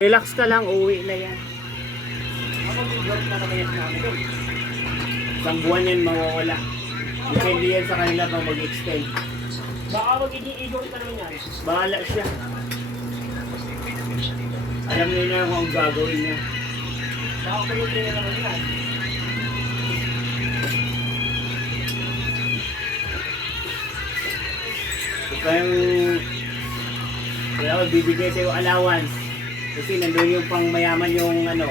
Relax ka lang, uwi na yan. Ako mag-work na naman yan namin doon. Isang buwan yan mawawala. Depende yan sa kanila kung mag-extend. Baka mag-i-igor ka naman yan. Bahala siya. Alam niya na kung ang gagawin niya. Baka pulutin na naman yan. Kaya bibigay sa'yo allowance. Kasi nandun yung pang mayaman yung ano,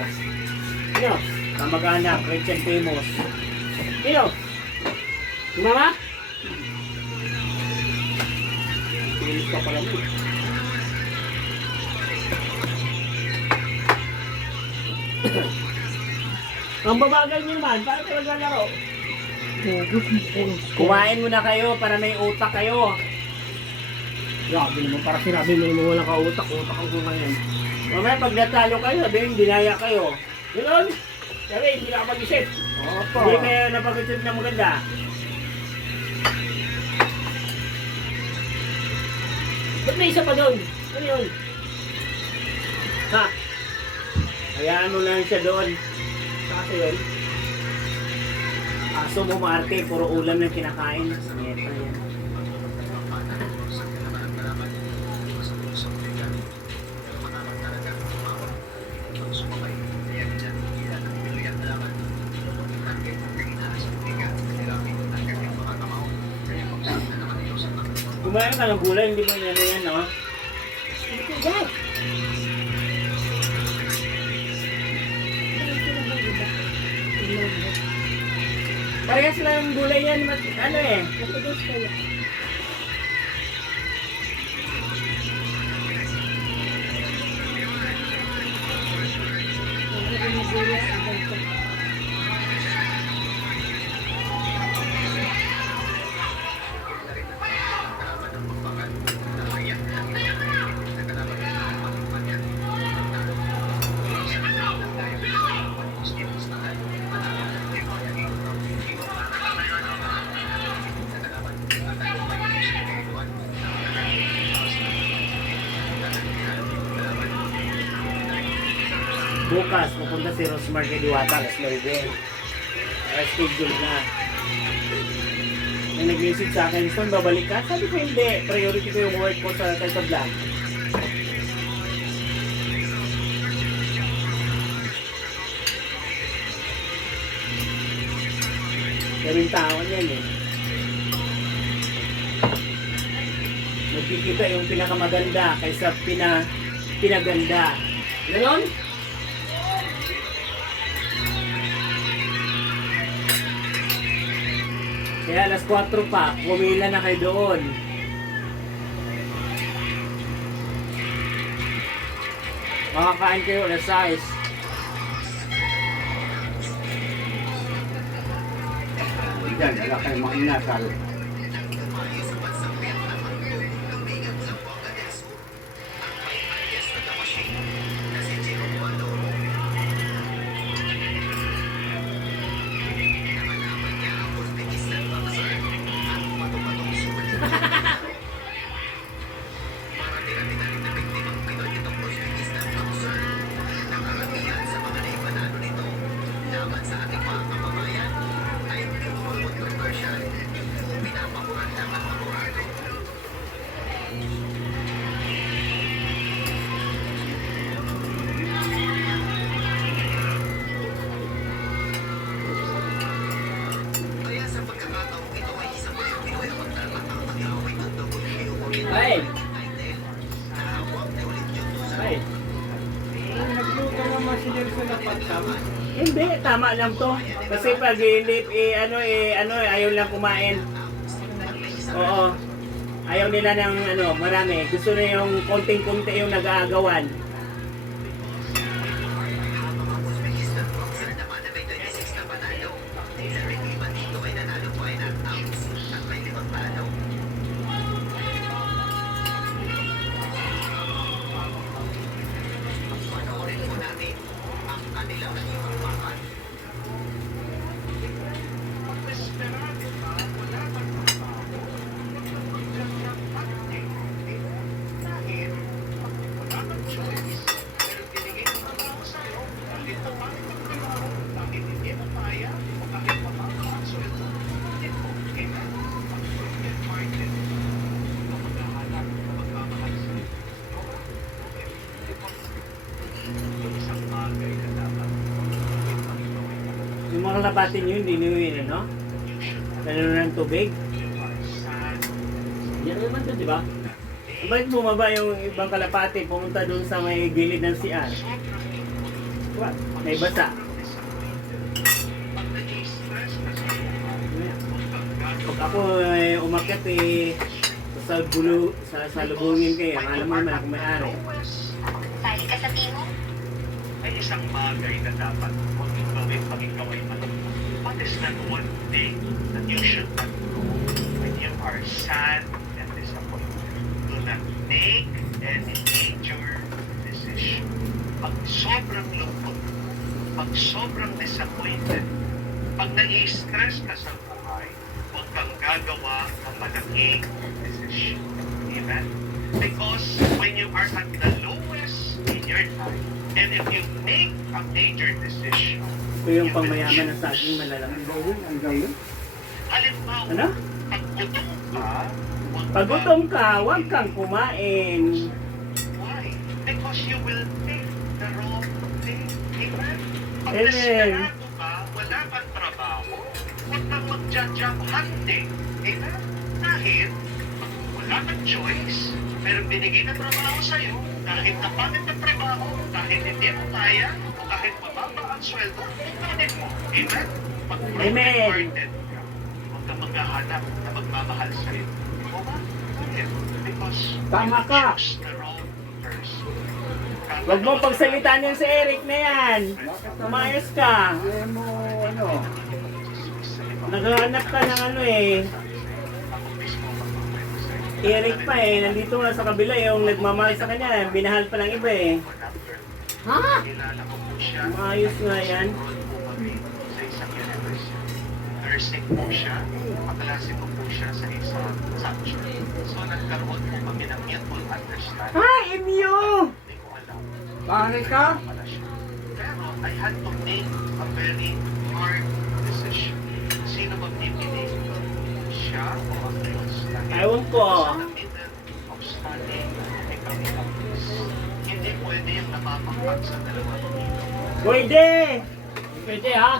kamag-anak, Christian Famous. Sino? Si Mama? Famous ka pala mo. Ang babagal niyo naman, para kayo maglalaro. Kumain muna kayo para may utak kayo. Grabe naman, para sinabi mo naman walang kautak, utak ang kumain. Mamaya pag natalo kayo, sabihin dinaya kayo. Ganoon? Sabi, hindi na mag-isip. Opo. Hindi kayo napag-isip na maganda. Ba't may isa pa doon? Ano yun? Ha? Hayaan mo lang siya doon. Kasi yun. Aso mo maarte, puro ulam lang kinakain. Neta yan. Kumain ka ng gulay, hindi mo yan yan, no? Yan! Parehas lang yung gulay yan, ano eh. Matigas kaya. Bukas, pupunta si Rosmar kay Diwata, alas 9. Schedule na. May nag-message sa akin, Stone, babalik ka? Sabi ko hindi. Priority ko yung work ko sa vlog. Pero yung tao niyan eh. Magkikita yung pinakamaganda kaysa pinaganda. Ganon? Kaya alas 4 pa, pumila na kayo doon. Makakain kayo alas 6. Diyan, wala kayong mga inasal. Ay! Ay! Nagluto naman si Nelson na pagsama. Hindi, tama lang to. Kasi pag ayaw lang kumain. Oo. Ayaw nila ng marami. Gusto na yung konting-konti yung nag-aagawan. Yung mga kalapatin nyo, hindi nyo yun, no? Ganun ng tubig. Yan naman to, di ba? Bakit bumaba yung ibang kalapati, pumunta doon sa may gilid ng CR? What? May basa. Pag ako umakyat sa lubungin kayo, alam mo naman ako may-ari. Sali ka sa timo? Ay isang bagay na dapat huwag yung gawin pag ikaw ay malungkot. What is that one thing that you should not do when you are sad and disappointed? Do not make any major decision. Pag sobrang lungkot, pag sobrang disappointed, pag nai-stress ka sa buhay, huwag kang gagawa ng malaking decision. Amen? Because when you are at the lowest in your life, and if you make a major decision, Ito yung pangmayaman ng saging malalamig. Ang gawin. halimbawa, Ano? pag gutom ka, huwag Pag gutom ka, huwag kang kumain. Why? Because you will take the wrong thing. Amen? Pag Amen. desperado ka, wala kang trabaho, huwag kang mag-job hunting. Amen? Dahil, pag wala kang choice, pero binigay na trabaho sa'yo, kahit napangit ang trabaho, kahit hindi mo kaya, o kahit mababa ang sweldo, kukunin mo. Amen? Pag Amen. broken-hearted ka, huwag kang maghahanap na magmamahal sa'yo. O ba? Bakit? Because Tama ka. you chose the wrong person. Huwag mo pagsalitaan yun si Eric na yan. Umayos ka. Hindi mo, ano, Naghahanap ka ng ano eh. Eric pa eh, nandito nga sa kabila yung nagmamahal sa kanya, binahal pa ng iba eh. ha? Kilala ko po siya. Maayos nga yan. Enroll po kami sa isang university. Nursing po siya. Kaklase ko po siya sa isang sanctuary. So nagkaroon po kami ng mutual understanding. Ah, Emyo! Hindi ko alam. Pare ka? Pala siya. Pero I had to make a very hard decision. Sino ba pipili? Siya o ang Diyos? Ewan ko. Sa middle of studying, becoming a priest. Hindi pwede yung napapangkat sa dalawang dito. Pwede! Pwede ha?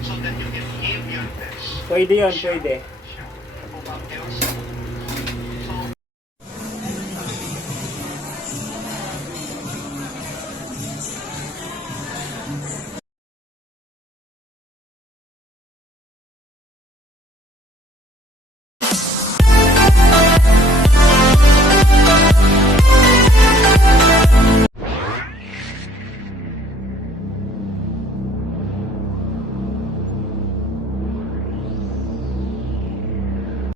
So that you can give your best. Pwede yun, pwede. Siya. Kung ang Diyos